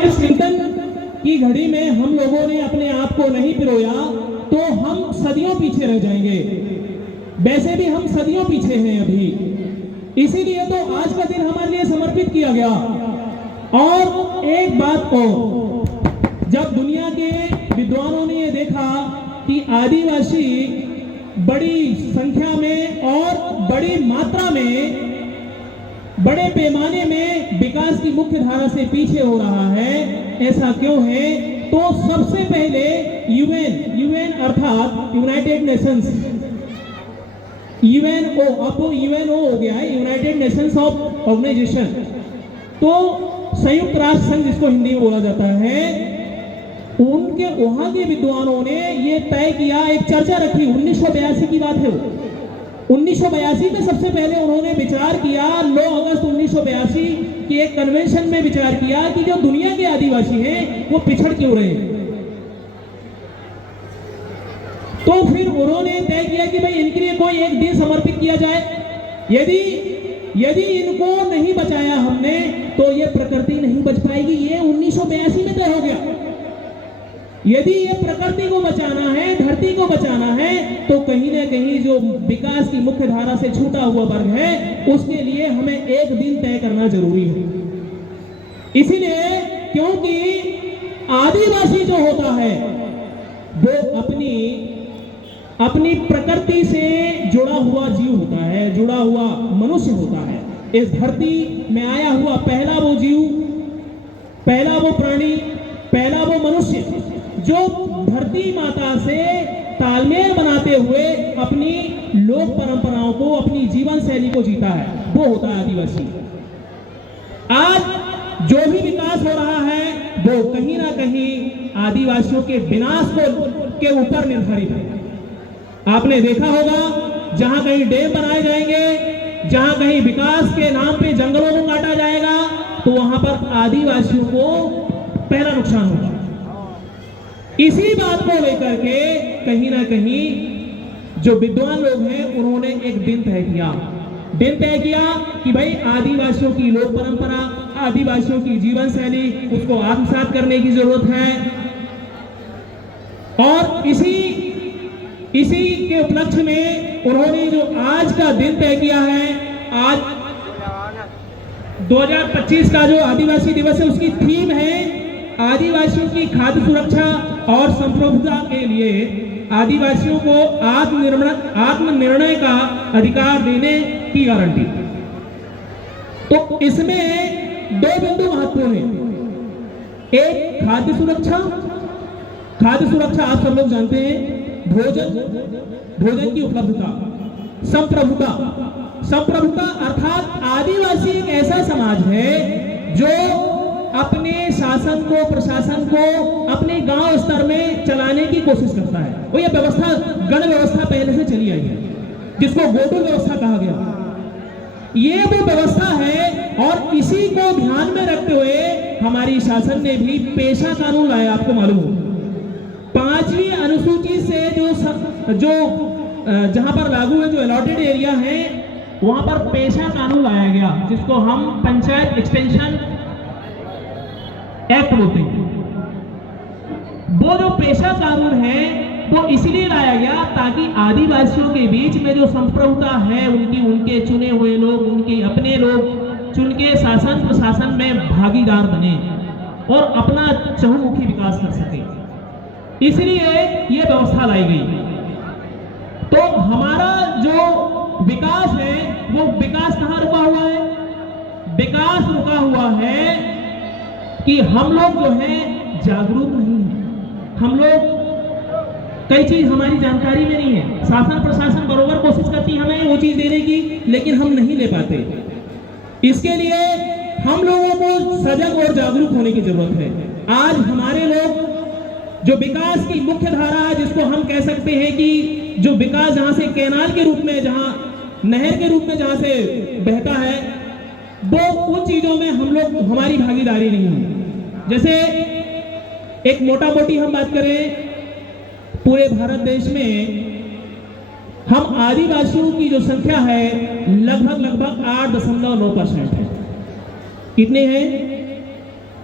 इस चिंतन की घड़ी में हम लोगों ने अपने आप को नहीं पिरोया तो हम सदियों पीछे रह जाएंगे। वैसे भी हम सदियों पीछे हैं अभी, इसीलिए तो आज का दिन हमारे लिए समर्पित किया गया। और एक बात को, जब दुनिया के विद्वानों ने ये देखा कि आदिवासी बड़ी संख्या में और बड़ी मात्रा में, बड़े पैमाने में विकास की मुख्य धारा से पीछे हो रहा है, ऐसा क्यों है, तो सबसे पहले यूएन अर्थात यूनाइटेड नेशंस, यूएनओ, अब तो यूएनओ हो गया है, यूनाइटेड नेशंस ऑफ ऑर्गेनाइजेशन, तो संयुक्त राष्ट्र संघ जिसको हिंदी में बोला जाता है, उनके वहां के विद्वानों ने ये तय किया, एक चर्चा रखी, 1982 की बात है वो। 1982 में सबसे पहले उन्होंने विचार किया, 9 अगस्त 1982 के एक कन्वेंशन में विचार किया कि जो दुनिया के आदिवासी हैं वो पिछड़ क्यों रहे हैं। तो फिर उन्होंने तय किया कि भाई इनके लिए कोई एक दिन समर्पित किया जाए। यदि इनको नहीं बचाया हमने तो ये प्रकृति नहीं बच पाएगी। ये 1982 में तय हो गया। यदि ये प्रकृति को बचाना है, धरती को बचाना है, तो कहीं ना कहीं जो विकास की मुख्य धारा से छूटा हुआ वर्ग है उसके लिए हमें एक दिन तय करना जरूरी है। इसीलिए क्योंकि आदिवासी जो होता है वो अपनी प्रकृति से जुड़ा हुआ जीव होता है, जुड़ा हुआ मनुष्य होता है। इस धरती में आया हुआ पहला वो जीव, पहला वो प्राणी, पहला वो मनुष्य जो धरती माता से तालमेल बनाते हुए अपनी लोक परंपराओं को, अपनी जीवन शैली को जीता है, वो होता है आदिवासी। आज जो भी विकास हो रहा है वो कहीं ना कहीं आदिवासियों के विनाश के ऊपर निर्धारित है। आपने देखा होगा जहां कहीं डैम बनाए जाएंगे, जहां कहीं विकास के नाम पे जंगलों को काटा जाएगा, तो वहां पर आदिवासियों को पहला नुकसान होगा। इसी बात को लेकर के कहीं ना कहीं जो विद्वान लोग हैं उन्होंने एक दिन तय किया कि भाई आदिवासियों की लोक परंपरा, आदिवासियों की जीवन शैली, उसको आत्मसात करने की जरूरत है। और इसी के उपलक्ष्य में उन्होंने जो आज का दिन तय किया है, आज 2025 का जो आदिवासी दिवस है उसकी थीम है आदिवासियों की खाद्य सुरक्षा और संप्रभुता के लिए आदिवासियों को आत्मनिर्णय का अधिकार देने की गारंटी। तो इसमें 2 बिंदु महत्वपूर्ण है। एक खाद्य सुरक्षा आप सब लोग जानते हैं, भोजन की उपलब्धता। संप्रभुता अर्थात आदिवासी एक ऐसा समाज है जो अपने शासन को, प्रशासन को अपने गांव स्तर में चलाने की कोशिश करता है। वो ये व्यवस्था, गण व्यवस्था पहले से चली आई है, जिसको गोटू व्यवस्था कहा गया। ये वो व्यवस्था है और इसी को ध्यान में रखते हुए हमारी शासन ने भी पेशा कानून लाया। आपको मालूम हो 5वीं अनुसूची से जो जहां पर लागू है, जो अलॉटेड एरिया है, वहां पर पेशा कानून लाया गया, जिसको हम पंचायत एक्सटेंशन एक्ट बोलते हैं। वो जो पेशा कानून है वो इसलिए लाया गया ताकि आदिवासियों के बीच में जो संप्रभुता है, उनके चुने हुए लोग, उनके अपने लोग चुन के शासन प्रशासन में भागीदार बने और अपना चहुमुखी विकास कर सके। इसलिए ये व्यवस्था लाई गई। तो हमारा जो विकास है वो विकास कहाँ रुका हुआ है? विकास रुका हुआ है कि हम लोग जो है जागरूक नहीं है। हम लोग कई चीज हमारी जानकारी में नहीं है। शासन प्रशासन बरोबर कोशिश करती है हमें वो चीज देने की, लेकिन हम नहीं ले पाते। इसके लिए हम लोगों को सजग और जागरूक होने की जरूरत है। आज हमारे लोग जो विकास की मुख्य धारा है, जिसको हम कह सकते हैं कि जो विकास जहां से कैनाल के रूप में, जहां नहर के रूप में जहां से बहता है, वो उन चीजों में हम लोग, हमारी भागीदारी नहीं है। जैसे एक मोटा मोटी हम बात करें, पूरे भारत देश में हम आदिवासियों की जो संख्या है लगभग 8.9% है। कितने हैं?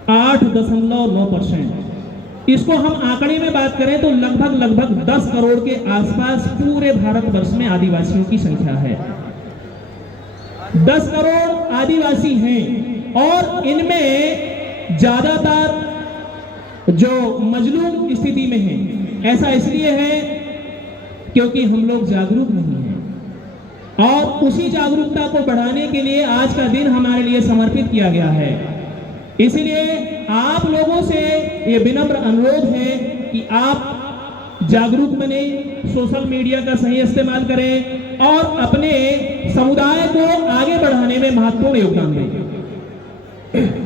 8.9%। इसको हम आंकड़े में बात करें तो लगभग 10 करोड़ के आसपास पूरे भारतवर्ष में आदिवासियों की संख्या है। 10 करोड़ आदिवासी हैं और इनमें ज्यादातर जो मजलूम स्थिति में हैं। ऐसा इसलिए है क्योंकि हम लोग जागरूक नहीं हैं और उसी जागरूकता को बढ़ाने के लिए आज का दिन हमारे लिए समर्पित किया गया है। इसलिए आप लोगों से ये विनम्र अनुरोध है कि आप जागरूक बने, सोशल मीडिया का सही इस्तेमाल करें और अपने समुदाय को आगे बढ़ाने में महत्वपूर्ण योगदान दें।